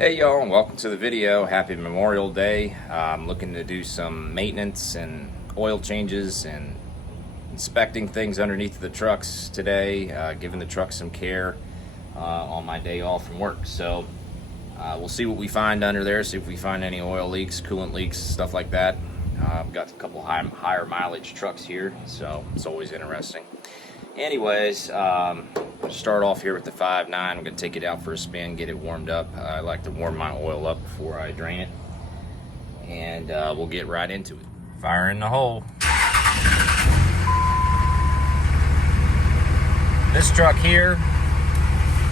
Hey y'all, and welcome to the video. Happy Memorial Day. I'm looking to do some maintenance and oil changes and inspecting things underneath the trucks today, giving the truck some care on my day off from work. So we'll see what we find under there, see if we find any oil leaks, coolant leaks, stuff like that. I've got a couple higher mileage trucks here, so it's always interesting. Anyways, start off here with the 5.9. I'm going to take it out for a spin, get it warmed up. I like to warm my oil up before I drain it. And we'll get right into it. Fire in the hole. This truck here,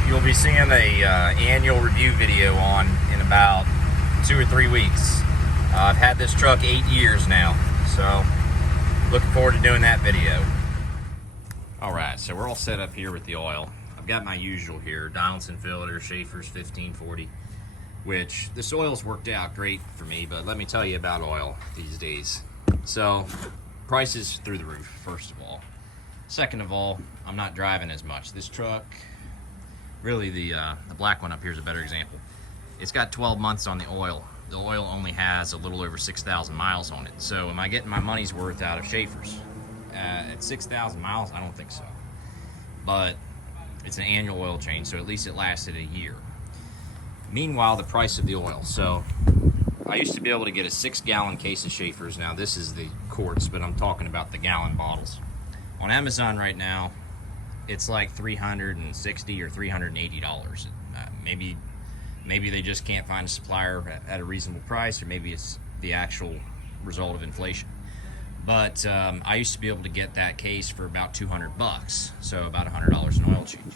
you'll be seeing a annual review video on in about 2 or 3 weeks. I've had this truck 8 years now, so looking forward to doing that video. Alright, so we're all set up here with the oil. I've got my usual here, Donaldson filter, Schaefer's 1540, which this oil's worked out great for me, but let me tell you about oil these days. So, prices through the roof, first of all. Second of all, I'm not driving as much. This truck, really the black one up here is a better example. It's got 12 months on the oil. The oil only has a little over 6,000 miles on it. So am I getting my money's worth out of Schaefer's? At 6,000 miles, I don't think so. But it's an annual oil change, so at least it lasted a year. Meanwhile, the price of the oil. So I used to be able to get a 6-gallon case of Schaefer's. Now this is the quarts, but I'm talking about the gallon bottles. On Amazon right now, it's like $360 or $380. Maybe they just can't find a supplier at a reasonable price, or maybe it's the actual result of inflation. But I used to be able to get that case for about $200, so about $100 in oil change.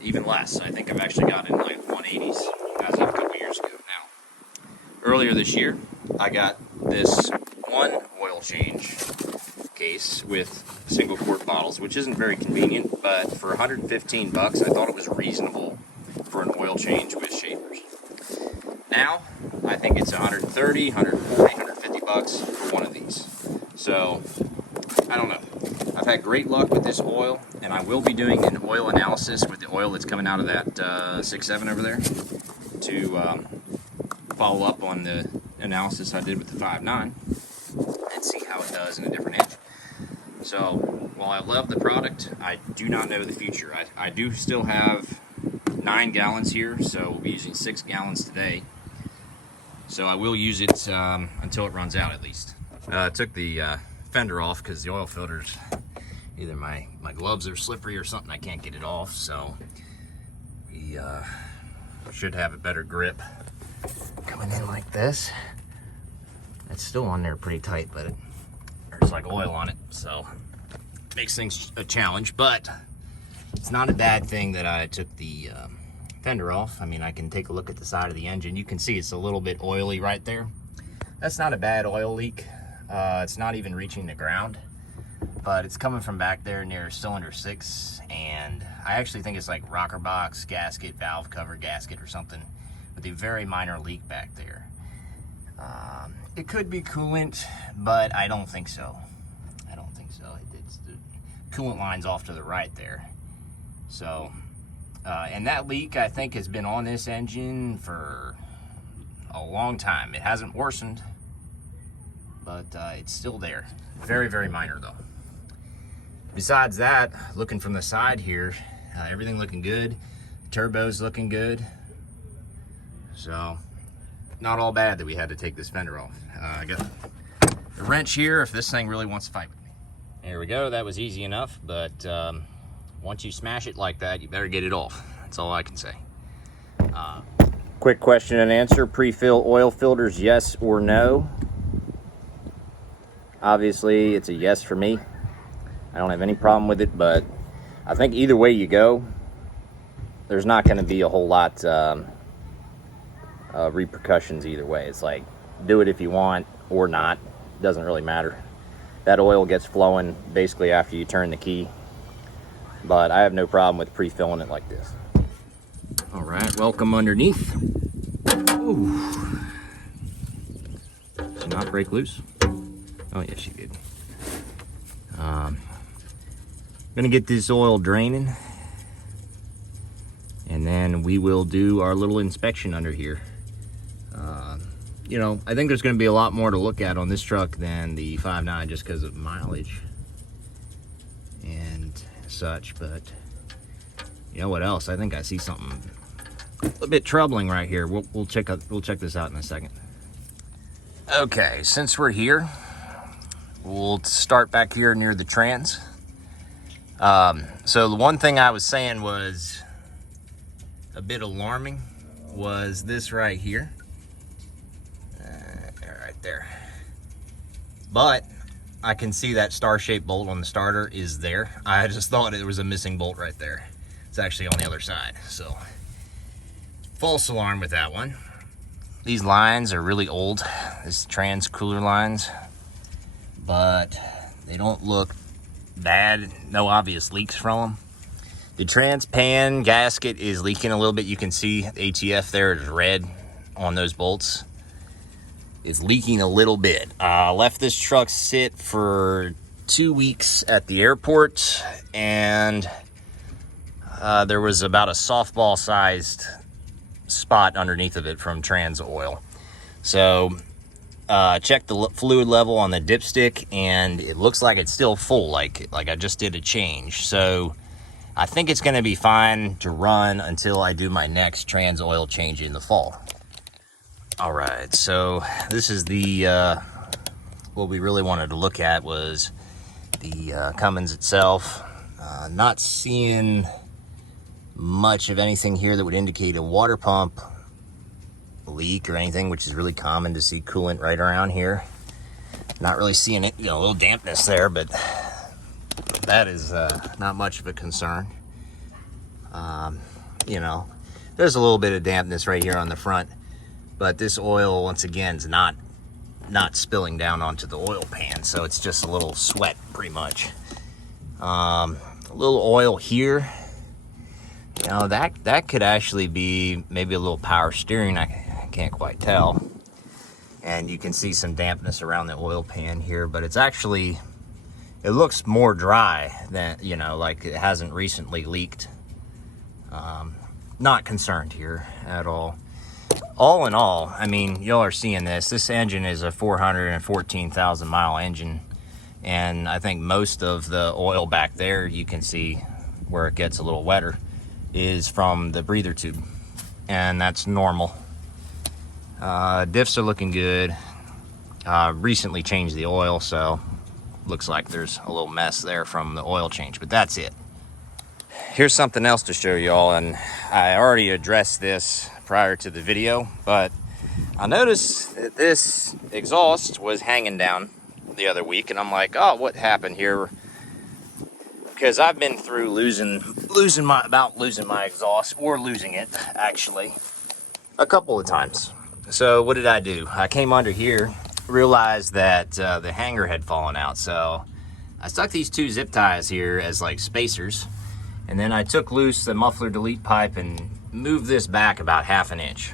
Even less. I think I've actually got it in like 180s as of a couple years ago now. Earlier this year, I got this one oil change case with single quart bottles, which isn't very convenient, but for $115, I thought it was reasonable for an oil change with Schaefer's. Now, I think it's $130, $140, $150 for one of these. So, I don't know. I've had great luck with this oil, and I will be doing an oil analysis with the oil that's coming out of that 6.7 over there to follow up on the analysis I did with the 5.9 and see how it does in a different engine. So, while I love the product, I do not know the future. I do still have 9 gallons here, so we'll be using 6 gallons today. So I will use it until it runs out at least. I took the fender off because the oil filter's either my gloves are slippery or something, I can't get it off, so we should have a better grip coming in like this. It's still on there pretty tight, but there's like oil on it, so it makes things a challenge, but it's not a bad thing that I took the fender off. I mean, I can take a look at the side of the engine. You can see it's a little bit oily right there. That's not a bad oil leak. It's not even reaching the ground, but it's coming from back there near cylinder 6, and I actually think it's like rocker box, gasket, valve cover gasket or something, with a very minor leak back there. It could be coolant, but I don't think so. I don't think so. It's the coolant line's off to the right there. So, and that leak I think has been on this engine for a long time. It hasn't worsened, but it's still there. Very, very minor though. Besides that, looking from the side here, everything looking good. Turbo's looking good. So, not all bad that we had to take this fender off. I got the wrench here if this thing really wants to fight with me. There we go, that was easy enough, but once you smash it like that, you better get it off. That's all I can say. Quick question and answer, pre-fill oil filters, yes or no? Obviously, it's a yes for me. I don't have any problem with it, but I think either way you go, there's not going to be a whole lot repercussions either way. It's like, do it if you want or not. Doesn't really matter. That oil gets flowing basically after you turn the key, but I have no problem with pre-filling it like this. All right, welcome underneath. Ooh. Did she not break loose? Oh yeah, she did. Gonna get this oil draining, and then we will do our little inspection under here. you know, I think there's going to be a lot more to look at on this truck than the 5.9 just because of mileage and such. But you know what else? I think I see something a bit troubling right here. We'll check this out in a second. Okay, since we're here, we'll start back here near the trans. So the one thing I was saying was a bit alarming was this right here. Right there. But I can see that star-shaped bolt on the starter is there. I just thought it was a missing bolt right there. It's actually on the other side. So false alarm with that one. These lines are really old. This trans cooler lines, but they don't look bad. No obvious leaks from them. The trans pan gasket is leaking a little bit. You can see the ATF there is red on those bolts. It's leaking a little bit. Left this truck sit for 2 weeks at the airport, and there was about a softball sized spot underneath of it from trans oil. So check the fluid level on the dipstick, and it looks like it's still full, like I just did a change. So I think it's going to be fine to run until I do my next trans oil change in the fall. All right, so this is the what we really wanted to look at was the Cummins itself. Not seeing much of anything here that would indicate a water pump leak or anything, which is really common to see coolant right around here. Not really seeing it, you know, a little dampness there, but that is not much of a concern. You know, there's a little bit of dampness right here on the front, but this oil, once again, is not spilling down onto the oil pan, so it's just a little sweat pretty much. A little oil here. You know, that could actually be maybe a little power steering. I can't quite tell. And you can see some dampness around the oil pan here, but it's actually, it looks more dry than, you know, like it hasn't recently leaked. Not concerned here at all. All in all, I mean, y'all are seeing this. This engine is a 414,000 mile engine. And I think most of the oil back there, you can see where it gets a little wetter, is from the breather tube. And that's normal. Diffs are looking good. Recently changed the oil, so looks like there's a little mess there from the oil change, but that's it. Here's something else to show y'all, and I already addressed this prior to the video, but I noticed that this exhaust was hanging down the other week, and I'm like, oh, what happened here? Because I've been through losing my exhaust, or losing it actually a couple of times. So what did I do? I came under here, realized that the hanger had fallen out, so I stuck these 2 zip ties here as like spacers, and then I took loose the muffler delete pipe and moved this back about 1/2 inch.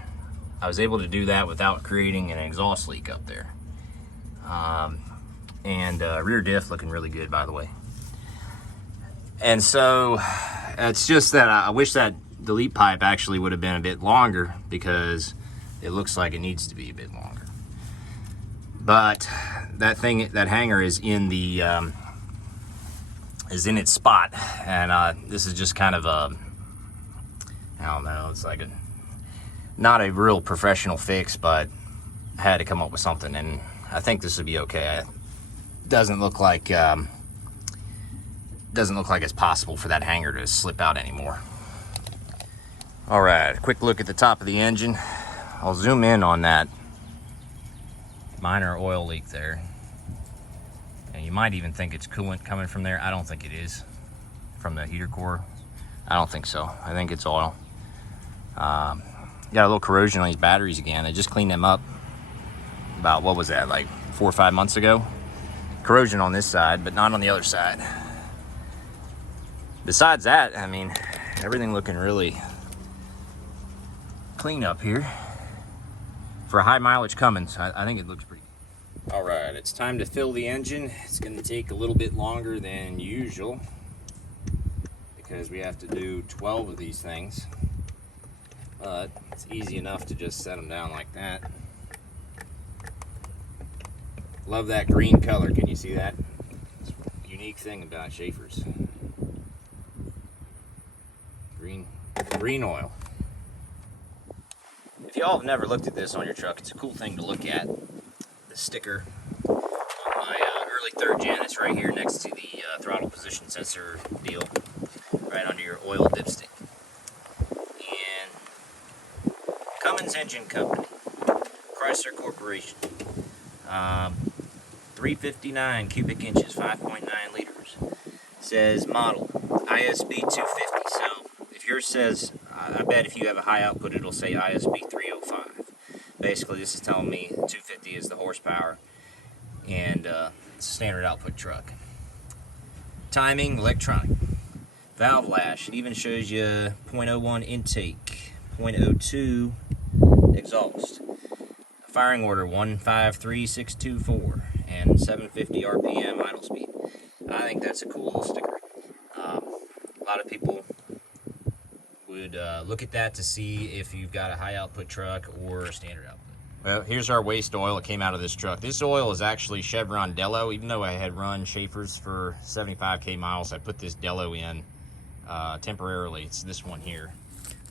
I was able to do that without creating an exhaust leak up there. Rear diff looking really good, by the way. And so it's just that I wish that delete pipe actually would have been a bit longer, because it looks like it needs to be a bit longer. But that hanger is in the is in its spot, and this is just kind of a, I don't know, it's like not a real professional fix, but I had to come up with something, and I think this would be okay. It doesn't look like it's possible for that hanger to slip out anymore. All right, quick look at the top of the engine. I'll zoom in on that minor oil leak there. And you might even think it's coolant coming from there. I don't think it is. From the heater core, I don't think so. I think it's oil. Got a little corrosion on these batteries again. I just cleaned them up about, what was that, like 4 or 5 months ago? Corrosion on this side, but not on the other side. Besides that, I mean, everything looking really clean up here. For a high mileage Cummins, I think it looks pretty. All right, it's time to fill the engine. It's going to take a little bit longer than usual because we have to do 12 of these things. But it's easy enough to just set them down like that. Love that green color. Can you see that? It's a unique thing about Schaefer's. Green oil. If y'all have never looked at this on your truck, it's a cool thing to look at. The sticker on my early 3rd gen, it's right here next to the throttle position sensor deal, right under your oil dipstick. And Cummins Engine Company, Chrysler Corporation, 359 cubic inches, 5.9 liters. Says model ISB 250. So if yours says, I bet if you have a high output, it'll say ISB 305. Basically, this is telling me 250 is the horsepower, and it's a standard output truck. Timing, electronic. Valve lash, it even shows you 0.01 intake, 0.02 exhaust. Firing order 153624 and 750 RPM idle speed. I think that's a cool little sticker. A lot of people would look at that to see if you've got a high output truck or a standard output. Well, here's our waste oil that came out of this truck. This oil is actually Chevron Delo. Even though I had run Schaefer's for 75K miles, I put this Delo in temporarily. It's this one here,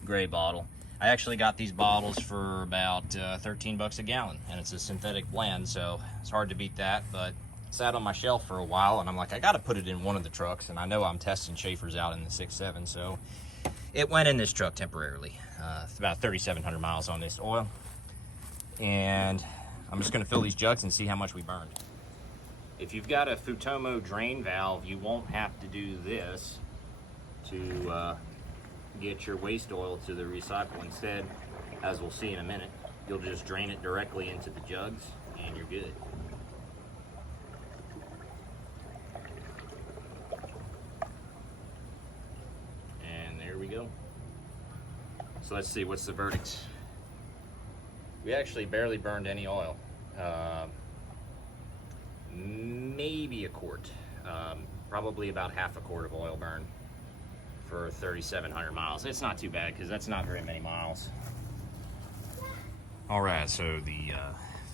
gray bottle. I actually got these bottles for about 13 bucks a gallon, and it's a synthetic blend, so it's hard to beat that, but it sat on my shelf for a while, and I'm like, I gotta put it in one of the trucks, and I know I'm testing Schaefer's out in the 6.7, so it went in this truck temporarily. It's about 3,700 miles on this oil, and I'm just gonna fill these jugs and see how much we burned. If you've got a Futomo drain valve, you won't have to do this to get your waste oil to the recycle. Instead, as we'll see in a minute, you'll just drain it directly into the jugs and you're good. And there we go. So let's see, what's the verdict? We actually barely burned any oil. Maybe a quart. Probably about half a quart of oil burned for 3,700 miles. It's not too bad because that's not very many miles. All right, so the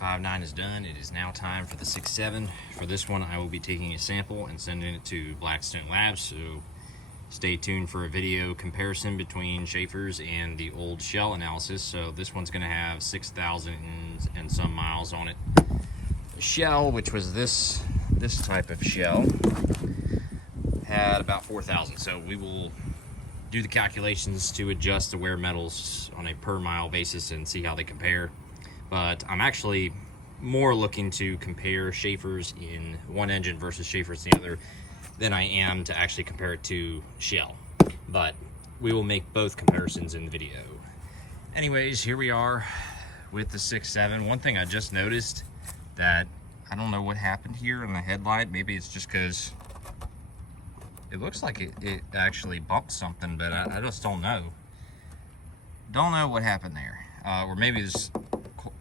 5.9 is done. It is now time for the 6.7. For this one, I will be taking a sample and sending it to Blackstone Labs, so stay tuned for a video comparison between Schaefer's and the old Shell analysis. So this one's gonna have 6,000 and some miles on it. The Shell, which was this type of Shell, had about 4,000. So we will do the calculations to adjust the wear metals on a per mile basis and see how they compare. But I'm actually more looking to compare Schaefer's in one engine versus Schaefer's in the other than I am to actually compare it to Shell. But we will make both comparisons in the video. Anyways, here we are with the 6.7. One thing I just noticed that I don't know what happened here in the headlight. Maybe it's just because it looks like it actually bumped something, but I just don't know. Don't know what happened there. Or maybe this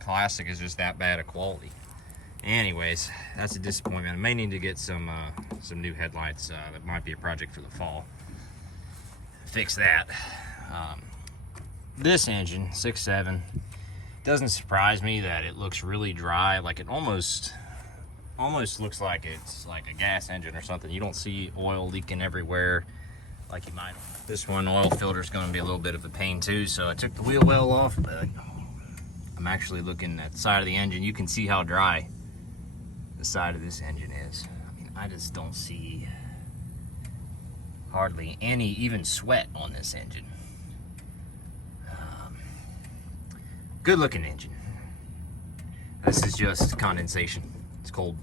Classic is just that bad of quality. Anyways, that's a disappointment. I may need to get some new headlights. That might be a project for the fall. Fix that. This engine, 6.7, doesn't surprise me that it looks really dry. Like it almost looks like it's like a gas engine or something. You don't see oil leaking everywhere like you might. This one, oil filter, is going to be a little bit of a pain too, so I took the wheel well off, but I'm actually looking at the side of the engine. You can see how dry the side of this engine is. I mean, I just don't see hardly any even sweat on this engine. Good looking engine. This is just condensation. It's cold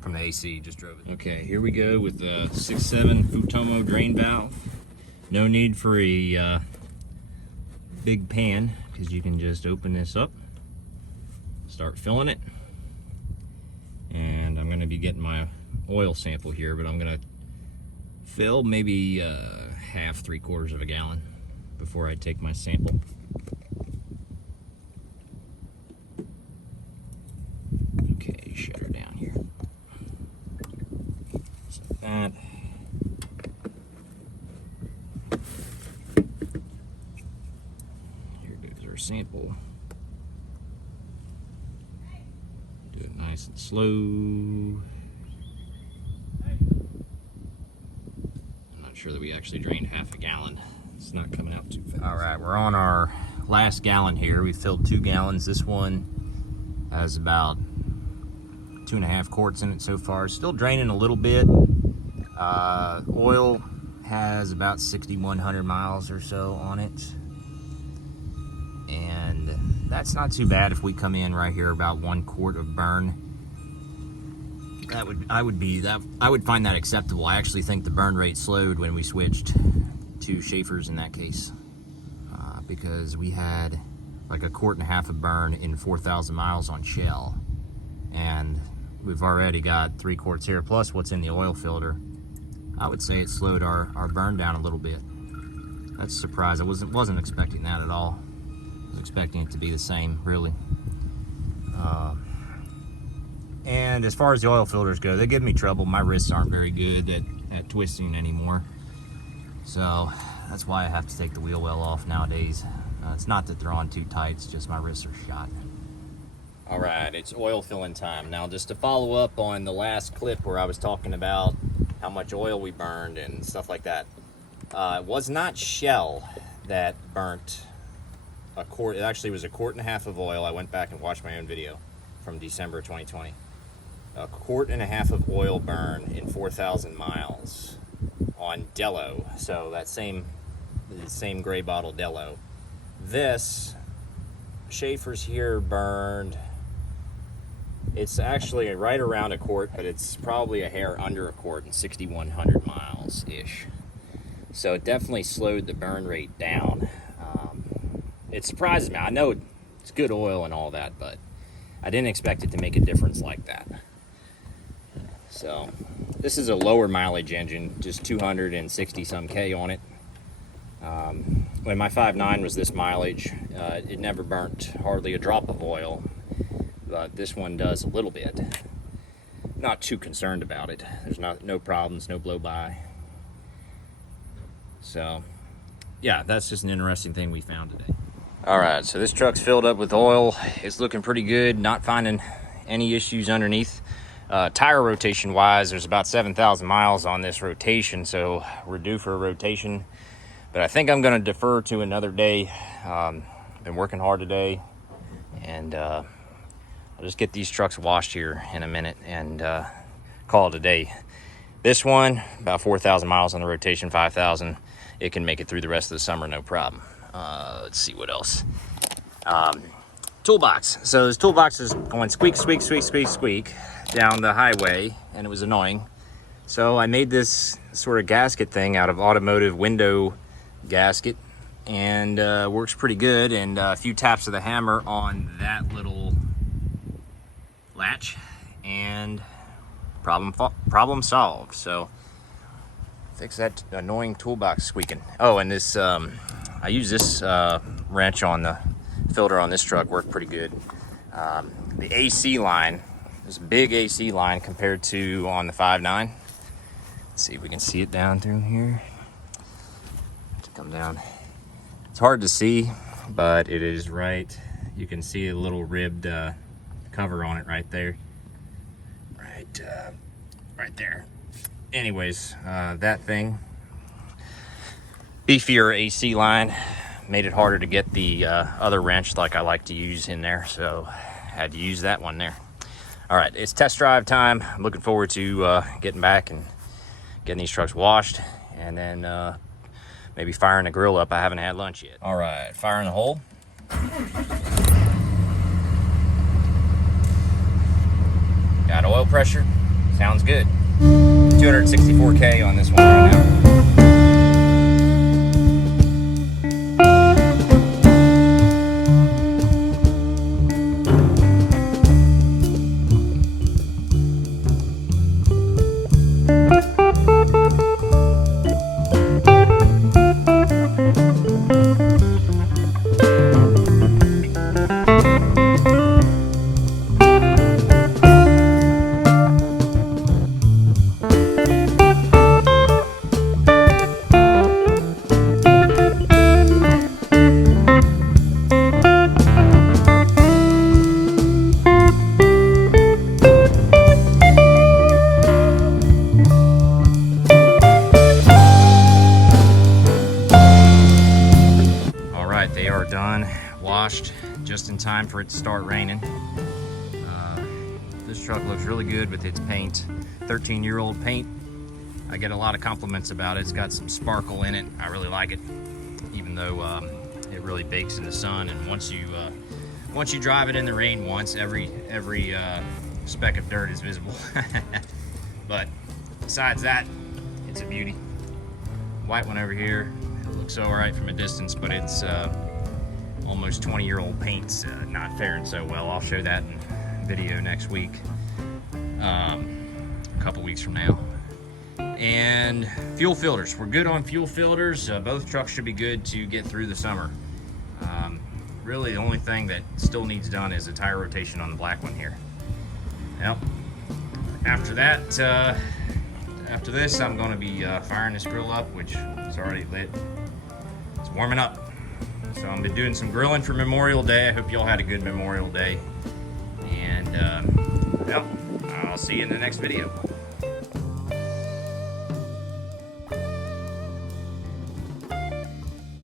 from the AC, just drove it. Okay, here we go with the 6.7 Futomo drain valve. No need for a big pan, because you can just open this up, start filling it. And I'm going to be getting my oil sample here, but I'm going to fill maybe half, 3/4 of a gallon before I take my sample. Okay, shut her down here. So that. Here goes our sample. Do it nice and slow. I'm not sure that we actually drained half a gallon. It's not coming out too fast. All right, we're on our last gallon here. We filled 2 gallons. This one has about 2.5 quarts in it so far. Still draining a little bit. Oil has about 6,100 miles or so on it. And that's not too bad if we come in right here about 1 quart of burn. I would find that acceptable. I actually think the burn rate slowed when we switched to Schaefer's in that case, because we had like 1.5 quarts of burn in 4,000 miles on Shell, and we've already got 3 quarts here plus what's in the oil filter. I would say it slowed our burn down a little bit. That's a surprise. I wasn't expecting that at all. I was expecting it to be the same, really. And as far as the oil filters go, they give me trouble. My wrists aren't very good at twisting anymore. So that's why I have to take the wheel well off nowadays. It's not that they're on too tight, it's just my wrists are shot. All right, it's oil filling time. Now, just to follow up on the last clip where I was talking about how much oil we burned and stuff like that. It was not Shell that burnt a quart. It actually was 1.5 quarts of oil. I went back and watched my own video from December 2020. 1.5 quarts of oil burn in 4,000 miles on Dello. So that same gray bottle Dello. This Schaefer's here burned, it's actually right around 1 quart, but it's probably a hair under 1 quart and 6,100 miles ish. So it definitely slowed the burn rate down. It surprises me. I know it's good oil and all that, but I didn't expect it to make a difference like that. So this is a lower mileage engine, just 260 some K on it. When my 5.9 was this mileage, it never burnt hardly a drop of oil, but this one does a little bit. Not too concerned about it. There's no problems, no blow by. So yeah, that's just an interesting thing we found today. All right, so this truck's filled up with oil. It's looking pretty good, not finding any issues underneath. Tire rotation wise, there's about 7,000 miles on this rotation, so we're due for a rotation. But I think I'm gonna defer to another day. Been working hard today, and I'll just get these trucks washed here in a minute and call it a day. This one, about 4,000 miles on the rotation, 5,000. It can make it through the rest of the summer, no problem. Let's see what else. Toolbox. So this toolbox is going squeak, squeak, squeak, squeak, squeak down the highway, and it was annoying. So I made this sort of gasket thing out of automotive window gasket, and works pretty good. And a few taps of the hammer on that little latch, and problem solved. So fix that annoying toolbox squeaking. Oh, and this I use this wrench on the filter on this truck, worked pretty good. The AC line, this big AC line compared to on the 5.9. Let's see if we can see it down through here. To come down. It's hard to see, but it is right. You can see a little ribbed cover on it right there. Right there. Anyways, that thing, beefier AC line, made it harder to get the other wrench like I like to use in there, so I had to use that one there. All right, it's test drive time. I'm looking forward to getting back and getting these trucks washed, and then maybe firing the grill up. I haven't had lunch yet. All right, firing the hole. Got oil pressure, sounds good. 264K on this one right now. washed just in time for it to start raining. This truck looks really good with its paint. 13-year-old paint. I get a lot of compliments about it. It's got some sparkle in it. I really like it, even though it really bakes in the sun. And once you drive it in the rain once, every speck of dirt is visible. But besides that, it's a beauty. White one over here, it looks all right from a distance, but it's almost 20-year-old paint's not faring so well. I'll show that in video next week, a couple weeks from now. And fuel filters, we're good on fuel filters. Both trucks should be good to get through the summer. Really the only thing that still needs done is a tire rotation on the black one here. Well, after that, after this, I'm going to be firing this grill up, which is already lit. It's warming up. So I'm been doing some grilling for Memorial Day. I hope y'all had a good Memorial Day. And well, I'll see you in the next video.